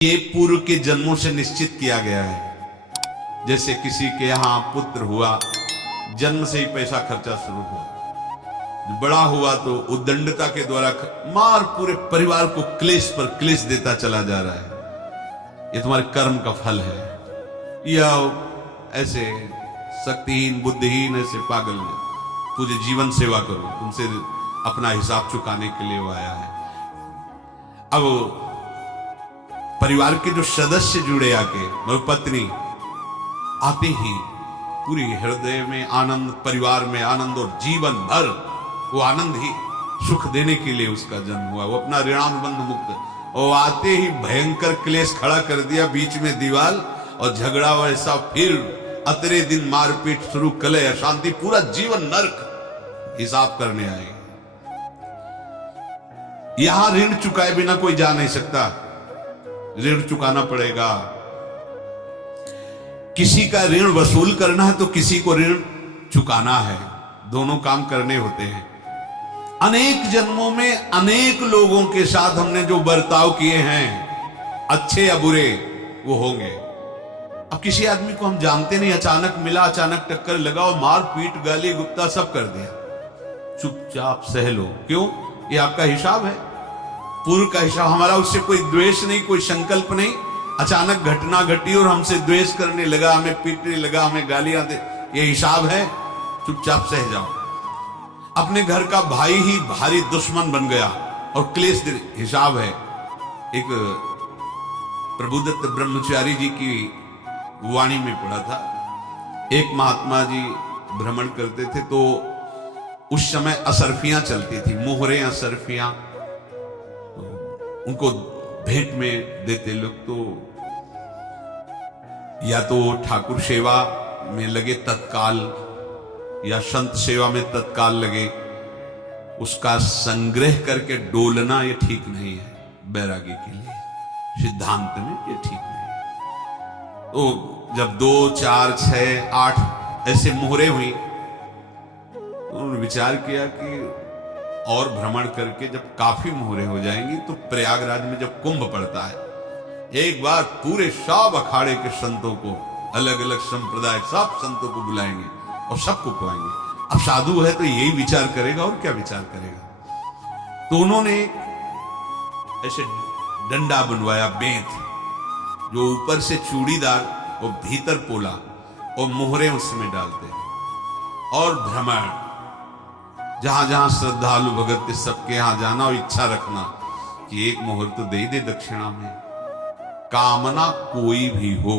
ये पूर्व के जन्मों से निश्चित किया गया है। जैसे किसी के यहां पुत्र हुआ, जन्म से ही पैसा खर्चा शुरू हुआ, बड़ा हुआ तो उद्दंडता के द्वारा मार पूरे परिवार को क्लेश पर क्लेश देता चला जा रहा है। ये तुम्हारे कर्म का फल है। या ऐसे शक्तिहीन बुद्धिहीन ऐसे पागल ने तुझे जीवन सेवा करो, तुमसे अपना हिसाब चुकाने के लिए वो आया है। अब परिवार के जो सदस्य जुड़े आके, मतलब पत्नी आते ही पूरी हृदय में आनंद, परिवार में आनंद, और जीवन भर वो आनंद ही सुख देने के लिए उसका जन्म हुआ। वो अपना ऋणानुबंध मुक्त, और आते ही भयंकर क्लेश खड़ा कर दिया, बीच में दीवार और झगड़ा वैसा, फिर अतरे दिन मारपीट शुरू, कलह अशांति, पूरा जीवन नरक हिसाब करने आए। यहां ऋण चुकाए बिना कोई जा नहीं सकता, ऋण चुकाना पड़ेगा। किसी का ऋण वसूल करना है तो किसी को ऋण चुकाना है, दोनों काम करने होते हैं। अनेक जन्मों में अनेक लोगों के साथ हमने जो बर्ताव किए हैं, अच्छे या बुरे, वो होंगे। अब किसी आदमी को हम जानते नहीं, अचानक मिला, अचानक टक्कर लगा और मार पीट गाली गुप्ता सब कर दिया, चुपचाप सह लो। क्यों? ये आपका हिसाब है, पूर्व का हिसाब। हमारा उससे कोई द्वेष नहीं, कोई संकल्प नहीं। अचानक घटना घटी और हमसे द्वेष करने लगा, हमें पीटने लगा, हमें गालियां दे, ये हिसाब है, चुपचाप सह जाओ। अपने घर का भाई ही भारी दुश्मन बन गया और क्लेश, हिसाब है। एक प्रभुदत्त ब्रह्मचारी जी की वाणी में पढ़ा था, एक महात्मा जी भ्रमण करते थे तो उस समय असरफियां चलती थी, मोहरे असरफियां, उनको भेंट में देते लोग। तो या तो ठाकुर सेवा में लगे तत्काल, या संत सेवा में तत्काल लगे, उसका संग्रह करके डोलना ये ठीक नहीं है बैरागी के लिए, सिद्धांत में ये ठीक नहीं है। तो जब 2, 4, 6, 8 ऐसे मोहरे हुई, उन्होंने विचार किया कि और भ्रमण करके जब काफी मोहरे हो जाएंगी तो प्रयागराज में जब कुंभ पड़ता है, एक बार पूरे सब अखाड़े के संतों को, अलग अलग संप्रदाय सब संतों को बुलाएंगे और सबको खुआएंगे। अब साधु है तो यही विचार करेगा, और क्या विचार करेगा। तो उन्होंने ऐसे डंडा बनवाया, बेंत, जो ऊपर से चूड़ीदार और भीतर पोला, और मोहरे उसमें डालते हैं, और भ्रमण, जहां जहां श्रद्धालु भगत के सबके यहां जाना और इच्छा रखना कि एक मोहर तो दे दे दक्षिणा में। कामना कोई भी हो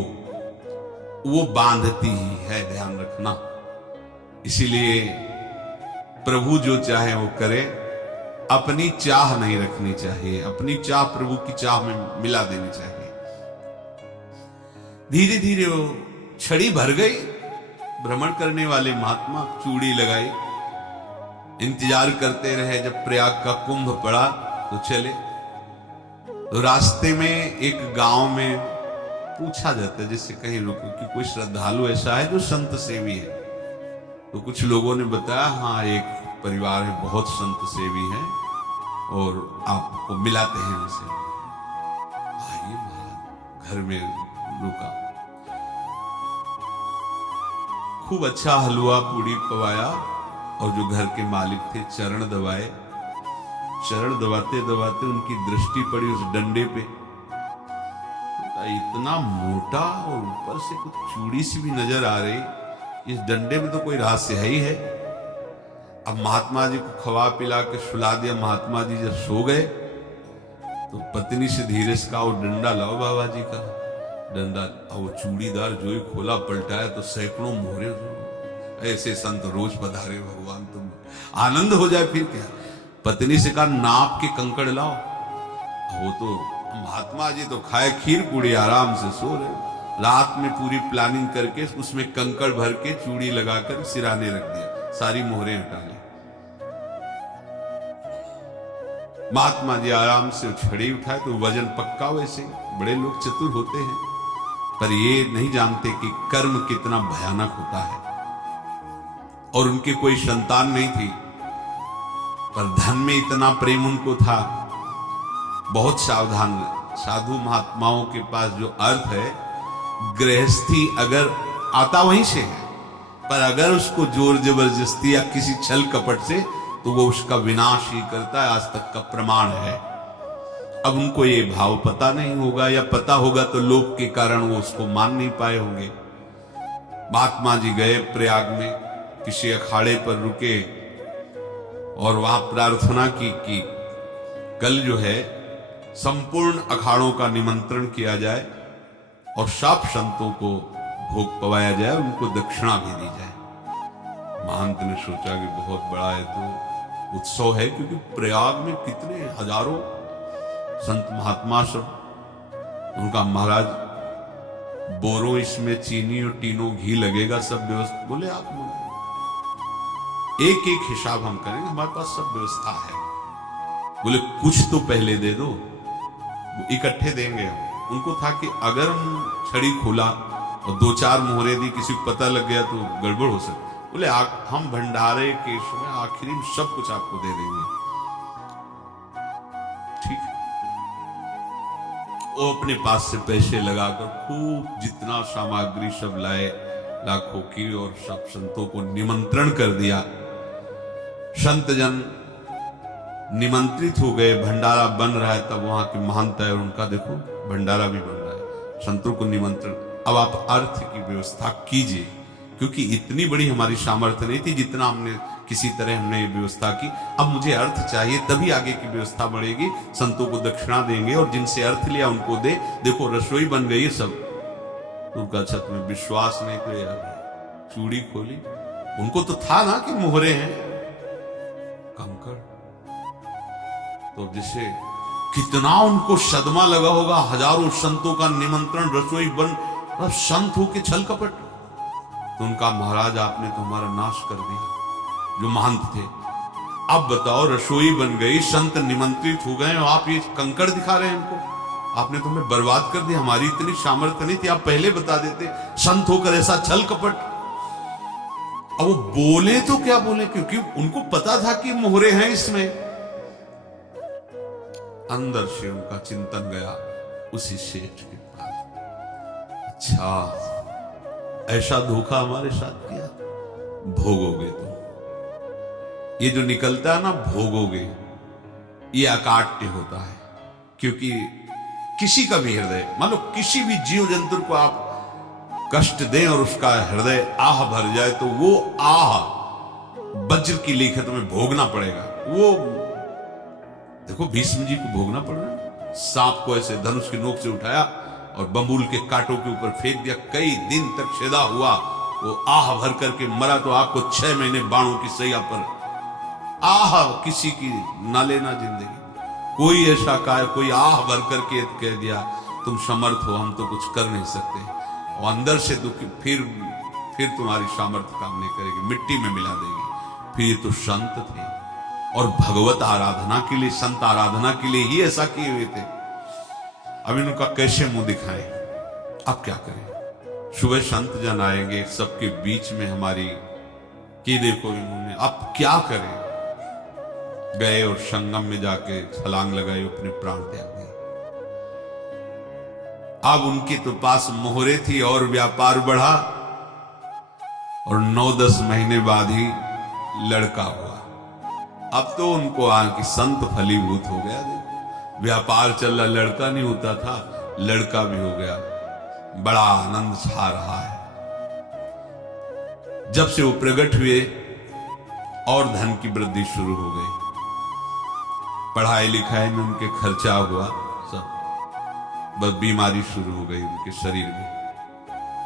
वो बांधती ही है, ध्यान रखना। इसीलिए प्रभु जो चाहे वो करे, अपनी चाह नहीं रखनी चाहिए, अपनी चाह प्रभु की चाह में मिला देनी चाहिए। धीरे धीरे वो छड़ी भर गई, भ्रमण करने वाले महात्मा चूड़ी लगाई, इंतजार करते रहे। जब प्रयाग का कुंभ पड़ा तो चले। तो रास्ते में एक गांव में पूछा जाता है, जिससे कहीं रुको कि कोई श्रद्धालु ऐसा है जो संत सेवी है। तो कुछ लोगों ने बताया, हाँ एक परिवार है, बहुत संत सेवी है, और आपको मिलाते हैं उनसे। आइए, घर में रुका, खूब अच्छा हलवा पूड़ी पवाया, और जो घर के मालिक थे चरण दबाए। चरण दबाते दबाते उनकी दृष्टि पड़ी उस डंडे पे, इतना मोटा और ऊपर से कुछ चूड़ी सी भी नजर आ रही, इस डंडे में तो कोई रहस्य है ही है। अब महात्मा जी को खवा पिला के सुला दिया। महात्मा जी जब सो गए तो पत्नी से धीरे से कहा, वो डंडा लाओ बाबा जी का डंडा। और वो चूड़ीदार जो ही खोला, पलटाया तो सैकड़ों मोहरे। ऐसे संत रोज पधारे भगवान, तुम आनंद हो जाए फिर क्या। पत्नी से कहा, नाप के कंकड़ लाओ। वो तो महात्मा जी तो खाए खीर पूड़ी, आराम से सो रहे। रात में पूरी प्लानिंग करके उसमें कंकड़ भर के चूड़ी लगाकर सिराने रख दिया, सारी मोहरें हटा ली। महात्मा जी आराम से छड़ी उठाए तो वजन पक्का। वैसे बड़े लोग चतुर होते हैं, पर ये नहीं जानते कि कर्म कितना भयानक होता है। और उनकी कोई संतान नहीं थी, पर धन में इतना प्रेम उनको था, बहुत सावधान साधु महात्माओं के पास जो अर्थ है, गृहस्थी अगर आता वहीं से है, पर अगर उसको जोर जबरदस्ती या किसी छल कपट से, तो वो उसका विनाश ही करता है। आज तक का प्रमाण है। अब उनको ये भाव पता नहीं होगा, या पता होगा तो लोभ के कारण वो उसको मान नहीं पाए होंगे। महात्मा जी गए प्रयाग में, किसी अखाड़े पर रुके और वहां प्रार्थना की कि कल जो है संपूर्ण अखाड़ों का निमंत्रण किया जाए और सब संतों को भोग पवाया जाए, उनको दक्षिणा भी दी जाए। महंत ने सोचा कि बहुत बड़ा है तो उत्सव है, क्योंकि प्रयाग में कितने हजारों संत महात्मा सब। उनका महाराज बोरो इसमें चीनी और तीनों घी लगेगा, सब व्यवस्था। बोले आप एक एक हिसाब हम करेंगे, हमारे पास सब व्यवस्था है। बोले कुछ तो पहले दे दो, इकट्ठे देंगे हम। उनको था कि अगर हम छड़ी खोला और 2-4 मोहरे दी, किसी को पता लग गया तो गड़बड़ हो सकती। बोले हम भंडारे के समय आखिरी में सब कुछ आपको दे देंगे। ठीक है। वो अपने पास से पैसे लगाकर खूब जितना सामग्री सब लाए, लाखों की, और सब संतों को निमंत्रण कर दिया। संत जन निमंत्रित हो गए, भंडारा बन रहा है। तब वहां के महंत है, उनका देखो भंडारा भी बन रहा है, संतों को निमंत्रण। अब आप अर्थ की व्यवस्था कीजिए, क्योंकि इतनी बड़ी हमारी सामर्थ्य नहीं थी जितना हमने किसी तरह हमने व्यवस्था की। अब मुझे अर्थ चाहिए, तभी आगे की व्यवस्था बढ़ेगी। संतों को दक्षिणा देंगे और जिनसे अर्थ लिया उनको दे। देखो रसोई बन गई सब। उनका छत में विश्वास नहीं तो यार, चूड़ी खोली, उनको तो था ना कि मोहरे हैं कंकड़। तो जैसे कितना उनको सदमा लगा होगा, हजारों संतों का निमंत्रण, रसोई बन, अब संत हो के छल कपट। तो उनका महाराज आपने तो हमारा नाश कर दिया, जो महंत थे। अब बताओ रसोई बन गई, संत निमंत्रित हो गए और आप ये कंकड़ दिखा रहे हैं इनको। आपने तो हमें बर्बाद कर दिया, हमारी इतनी सामर्थ्य नहीं थी, आप पहले बता देते। संत होकर ऐसा छल कपट। अब वो बोले तो क्या बोले, क्योंकि उनको पता था कि मोहरे हैं इसमें। अंदर से उनका चिंतन गया उसी सेठ के पास। अच्छा ऐसा धोखा हमारे साथ किया, भोगोगे तुम। ये जो निकलता है ना भोगोगे, ये अकाट्य होता है। क्योंकि किसी का भी हृदय, मान लो किसी भी जीव जंतु को आप कष्ट दें और उसका हृदय आह भर जाए, तो वो आह वज्र की लिखत में भोगना पड़ेगा। वो देखो भीष्म जी को भोगना पड़ रहा है। सांप को ऐसे धनुष की नोक से उठाया और बंबूल के कांटों के ऊपर फेंक दिया, कई दिन तक छेदा हुआ, वो आह भर करके मरा। तो आपको 6 महीने बाणों की सैया पर आह किसी की ना लेना जिंदगी। कोई ऐसा कोई आह भर करके कह दिया तुम समर्थ हो, हम तो कुछ कर नहीं सकते, और अंदर से दुखी, फिर तुम्हारी सामर्थ्य काम नहीं करेगी, मिट्टी में मिला देगी। फिर ये तो संत थे और भगवत आराधना के लिए, संत आराधना के लिए ही ऐसा किए हुए थे। अब इनका कैसे मुंह दिखाएं? अब क्या करें? सुबह संत जन आएंगे, सबके बीच में हमारी कि देखो इन्होंने, अब क्या करें? गए और संगम में जाके छलांग लगाई, अपने प्राण त्याग दिए। अब उनके तो पास मोहरे थी और व्यापार बढ़ा, और 9-10 महीने बाद ही लड़का हुआ। अब तो उनको आके संत फलीभूत हो गया। देखो व्यापार चल रहा, लड़का नहीं होता था, लड़का भी हो गया। बड़ा आनंद छा रहा है। जब से वो प्रकट हुए और धन की वृद्धि शुरू हो गई, पढ़ाई लिखाई में उनके खर्चा हुआ सब, बस बीमारी शुरू हो गई उनके शरीर में।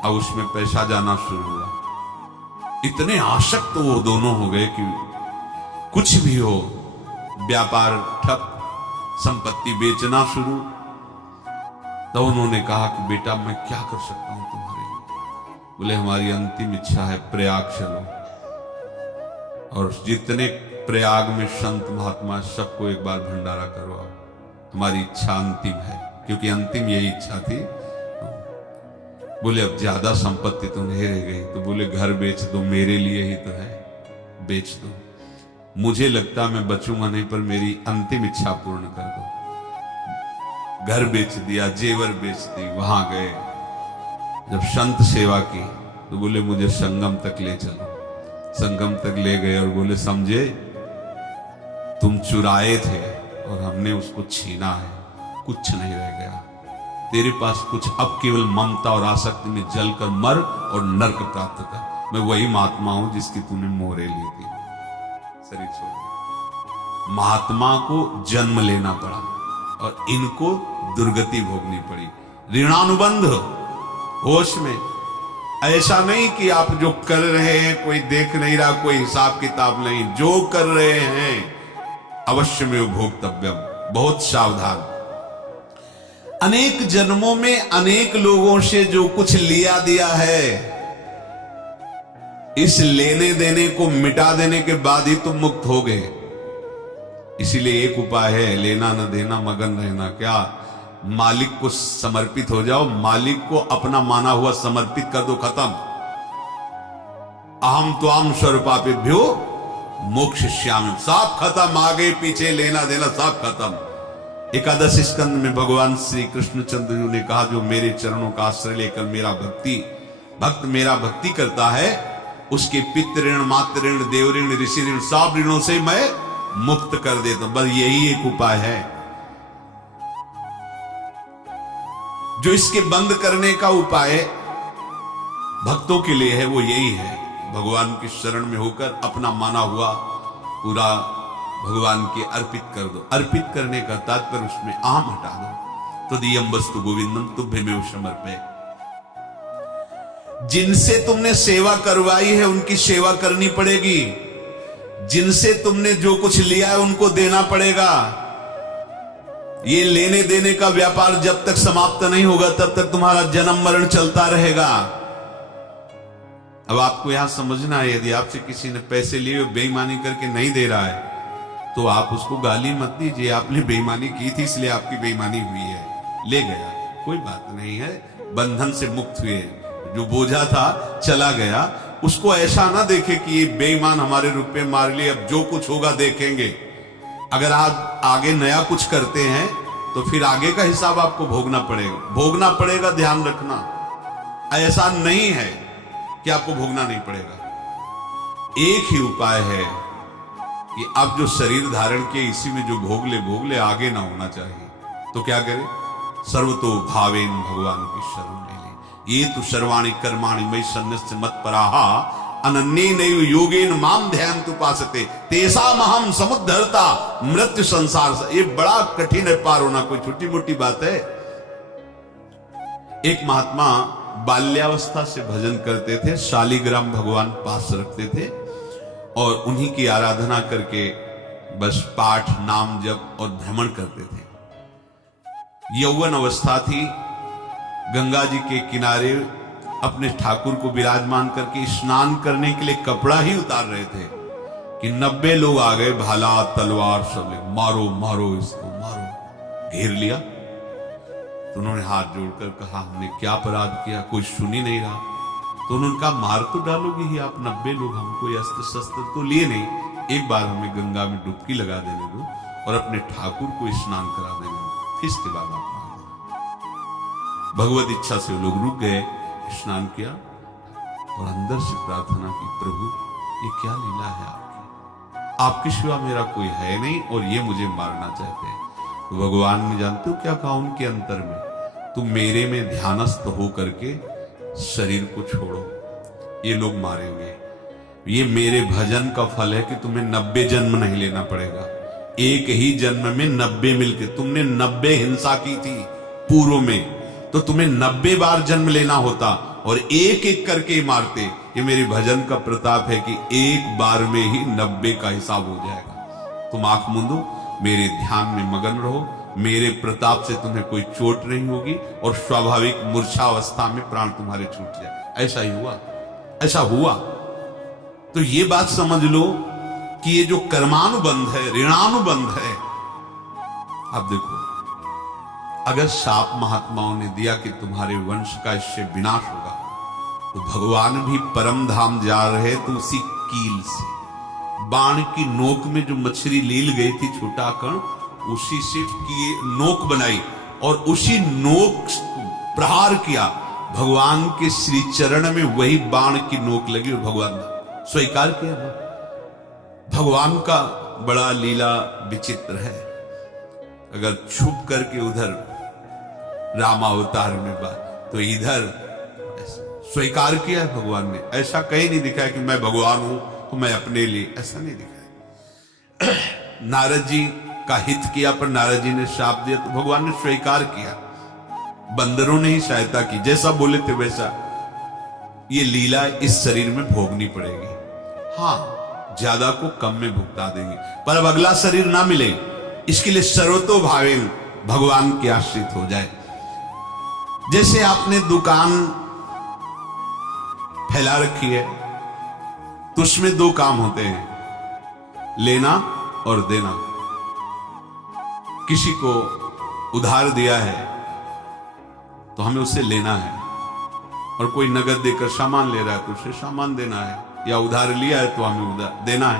अब उसमें पैसा जाना शुरू हुआ। इतने आसक्त वो दोनों हो गए कि कुछ भी हो, व्यापार ठप, संपत्ति बेचना शुरू। तो उन्होंने कहा कि बेटा मैं क्या कर सकता हूं तुम्हारे लिए? बोले हमारी अंतिम इच्छा है प्रयाग चलो, और जितने प्रयाग में संत महात्मा सबको एक बार भंडारा करवाओ। हमारी इच्छा अंतिम है, क्योंकि अंतिम यही इच्छा थी। बोले अब ज्यादा संपत्ति तो नहीं रह गई, तो बोले घर बेच दो, मेरे लिए ही तो है, बेच दो। मुझे लगता मैं बचूंगा नहीं, पर मेरी अंतिम इच्छा पूर्ण कर दो। घर बेच दिया, जेवर बेच दी। वहां गए, जब संत सेवा की तो बोले मुझे संगम तक ले चलो। संगम तक ले गए और बोले समझे तुम चुराए थे और हमने उसको छीना है, कुछ नहीं रह गया तेरे पास कुछ, अब केवल ममता और आसक्ति में जलकर मर और नरक प्राप्त कर। मैं वही महात्मा हूं जिसकी तूने मोहरे ली थी, शरीर छोड़। महात्मा को जन्म लेना पड़ा और इनको दुर्गति भोगनी पड़ी। ऋणानुबंध होश में, ऐसा नहीं कि आप जो कर रहे हैं कोई देख नहीं रहा, कोई हिसाब किताब नहीं, जो कर रहे हैं अवश्य में भोक्तव्यम। बहुत सावधान। अनेक जन्मों में अनेक लोगों से जो कुछ लिया दिया है, इस लेने देने को मिटा देने के बाद ही तुम मुक्त हो गए। इसीलिए एक उपाय है, लेना न देना मगन रहना। क्या? मालिक को समर्पित हो जाओ, मालिक को अपना माना हुआ समर्पित कर दो, खत्म। अहम त्वाम स्वरूपापेभ्यो मोक्षयिष्यामि, सब खत्म। आगे पीछे लेना देना सब खत्म। एकादश स्कंद में भगवान श्री कृष्णचंद्र जी ने कहा जो मेरे चरणों का आश्रय लेकर मेरा भक्त मेरा भक्ति करता है, उसके पितृ ऋण, मातृ ऋण, देव ऋण, ऋषि ऋण, सब ऋणों से मैं मुक्त कर देता हूं। बस यही एक उपाय है जो इसके बंद करने का उपाय भक्तों के लिए है, वो यही है, भगवान की शरण में होकर अपना माना हुआ पूरा भगवान के अर्पित कर दो। अर्पित करने का तात्पर्य उसमें आम हटा दो। तो दियम वस्तु गोविंदम तुभ्यमेव समर्पय। जिनसे तुमने सेवा करवाई है उनकी सेवा करनी पड़ेगी, जिनसे तुमने जो कुछ लिया है उनको देना पड़ेगा। ये लेने देने का व्यापार जब तक समाप्त नहीं होगा तब तक तुम्हारा जन्म मरण चलता रहेगा। अब आपको यहां समझना है, यदि आपसे किसी ने पैसे लिए बेईमानी करके नहीं दे रहा है तो आप उसको गाली मत दीजिए, आपने बेईमानी की थी इसलिए आपकी बेईमानी हुई है। ले गया, कोई बात नहीं है, बंधन से मुक्त हुए, जो बोझा था चला गया। उसको ऐसा ना देखे कि ये बेईमान हमारे रुपए मार लिए, अब जो कुछ होगा देखेंगे। अगर आप आगे नया कुछ करते हैं तो फिर आगे का हिसाब आपको भोगना पड़ेगा, ध्यान रखना। ऐसा नहीं है कि आपको भोगना नहीं पड़ेगा। एक ही उपाय है कि आप जो शरीर धारण किए इसी में जो भोग ले, आगे ना होना चाहिए। तो क्या करें? सर्वतो भावेन भगवान की शरण ले ले। ये तो सर्वाणि कर्माणि मयि सन्न्यस्य मत्पराहा अनन्येनैव योगेन माम ध्यायन्तु उपासते तेषामहं समुद्धरता मृत्यु संसार से। ये बड़ा कठिन है पार होना, कोई छोटी मोटी बात है। एक महात्मा बाल्यावस्था से भजन करते थे, शालिग्राम भगवान पास रखते थे और उन्हीं की आराधना करके बस पाठ, नाम, जप और भ्रमण करते थे। यौवन अवस्था थी, गंगा जी के किनारे अपने ठाकुर को विराजमान करके स्नान करने के लिए कपड़ा ही उतार रहे थे कि 90 लोग आ गए, भाला तलवार सब, मारो मारो इसको मारो। घेर लिया तो उन्होंने हाथ जोड़कर कहा हमने क्या अपराध किया, कोई सुन ही नहीं रहा। तो उन्होंने कहा मार तो डालोगे ही आप, 90 लोग, हम कोई अस्त्र शस्त्र तो लिए नहीं, एक बार हमें गंगा में डुबकी लगा देने दो और अपने ठाकुर को स्नान करा देने दो, फिर इसके बाद आप मार दो। भगवत इच्छा से वो लोग रुक गए, स्नान किया और अंदर से प्रार्थना की, प्रभु ये क्या लीला है आपकी सिवा मेरा कोई है नहीं और ये मुझे मारना चाहते हैं। तो भगवान ने जानते हो क्या कहा उनके अंतर में, तुम मेरे में ध्यानस्थ हो करके शरीर को छोड़ो, ये लोग मारेंगे। ये मेरे भजन का फल है कि तुम्हें 90 जन्म नहीं लेना पड़ेगा, एक ही जन्म में 90 मिलके। तुमने 90 हिंसा की थी पूर्व में, तो तुम्हें 90 बार जन्म लेना होता और एक एक करके मारते। ये मेरे भजन का प्रताप है कि एक बार में ही 90 का हिसाब हो जाएगा। तुम आंख मूंदो, मेरे ध्यान में मगन रहो, मेरे प्रताप से तुम्हें कोई चोट नहीं होगी और स्वाभाविक मूर्छावस्था में प्राण तुम्हारे छूट जाए। ऐसा ही हुआ, ऐसा हुआ। तो ये बात समझ लो कि ये जो कर्मानुबंध है, ऋणानुबंध है। अब देखो, अगर शाप महात्माओं ने दिया कि तुम्हारे वंश का इससे विनाश होगा, तो भगवान भी परम धाम जा रहे तो उसी कील से, बाण की नोक में जो मछली लील गई थी छोटा कण, उसी से की नोक बनाई और उसी नोक प्रहार किया, भगवान के श्री चरण में वही बाण की नोक लगी और भगवान ने स्वीकार किया। भगवान का बड़ा लीला विचित्र है। अगर छुप करके उधर रामावतार में बात, तो इधर स्वीकार किया है भगवान ने। ऐसा कहीं नहीं दिखा है कि मैं भगवान हूं तो मैं अपने लिए, ऐसा नहीं दिखा है। नारद जी का हित किया पर नारद जी ने शाप दिया तो भगवान ने स्वीकार किया। बंदरों ने ही सहायता की, जैसा बोले थे वैसा। ये लीला इस शरीर में भोगनी पड़ेगी। हाँ, ज्यादा को कम में भुगता देंगे, पर अब अगला शरीर ना मिले इसके लिए सर्वतो भावे भगवान के आश्रित हो जाए। जैसे आपने दुकान फैला रखी है तो उसमें दो काम होते हैं, लेना और देना। किसी को उधार दिया है तो हमें उससे लेना है, और कोई नगद देकर सामान ले रहा है तो उसे सामान देना है, या उधार लिया है तो हमें उधार देना है।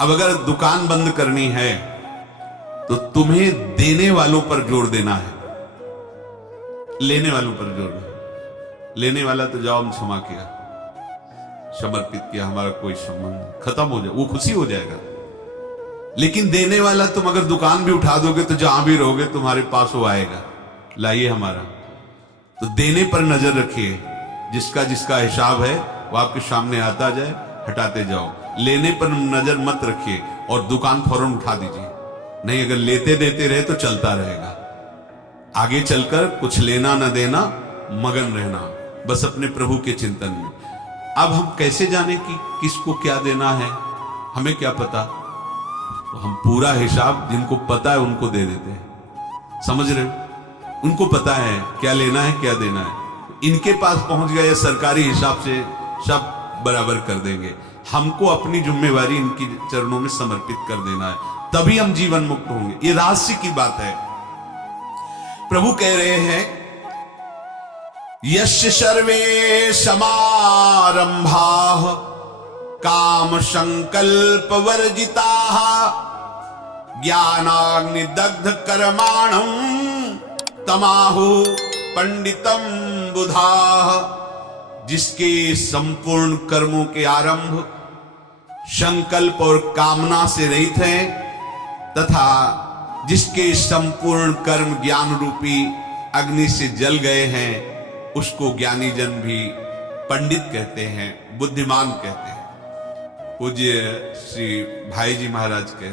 अब अगर दुकान बंद करनी है तो तुम्हें देने वालों पर जोर देना है, लेने वालों पर जोर नहीं। लेने वाला तो जाओ हम क्षमा किया, समर्पित किया, हमारा कोई संबंध खत्म हो जाए, वो खुशी हो जाएगा। लेकिन देने वाला तुम अगर दुकान भी उठा दोगे तो जहां भी रहोगे तुम्हारे पास वो आएगा, लाइए हमारा। तो देने पर नजर रखिए, जिसका जिसका हिसाब है वो आपके सामने आता जाए, हटाते जाओ। लेने पर नजर मत रखिए और दुकान फौरन उठा दीजिए, नहीं अगर लेते देते रहे तो चलता रहेगा। आगे चलकर कुछ लेना न देना, मगन रहना बस अपने प्रभु के चिंतन में। अब हम कैसे जाने कि किसको क्या देना है, हमें क्या पता। तो हम पूरा हिसाब जिनको पता है उनको दे देते हैं, समझ रहे हो? उनको पता है क्या लेना है क्या देना है, इनके पास पहुंच गया, सरकारी हिसाब से सब बराबर कर देंगे। हमको अपनी जिम्मेवारी इनकी चरणों में समर्पित कर देना है, तभी हम जीवन मुक्त होंगे। ये रहस्य की बात है। प्रभु कह रहे हैं, यस्य सर्वे समारंभाः काम संकल्प वर्जिताः ज्ञानाग्नि दग्ध कर्माणं तमाहु पंडितम बुधाः। जिसके संपूर्ण कर्मों के आरंभ संकल्प और कामना से रहित हैं, तथा जिसके संपूर्ण कर्म ज्ञान रूपी अग्नि से जल गए हैं, उसको ज्ञानी जन भी पंडित कहते हैं, बुद्धिमान कहते हैं। पूज्य श्री भाई जी महाराज कह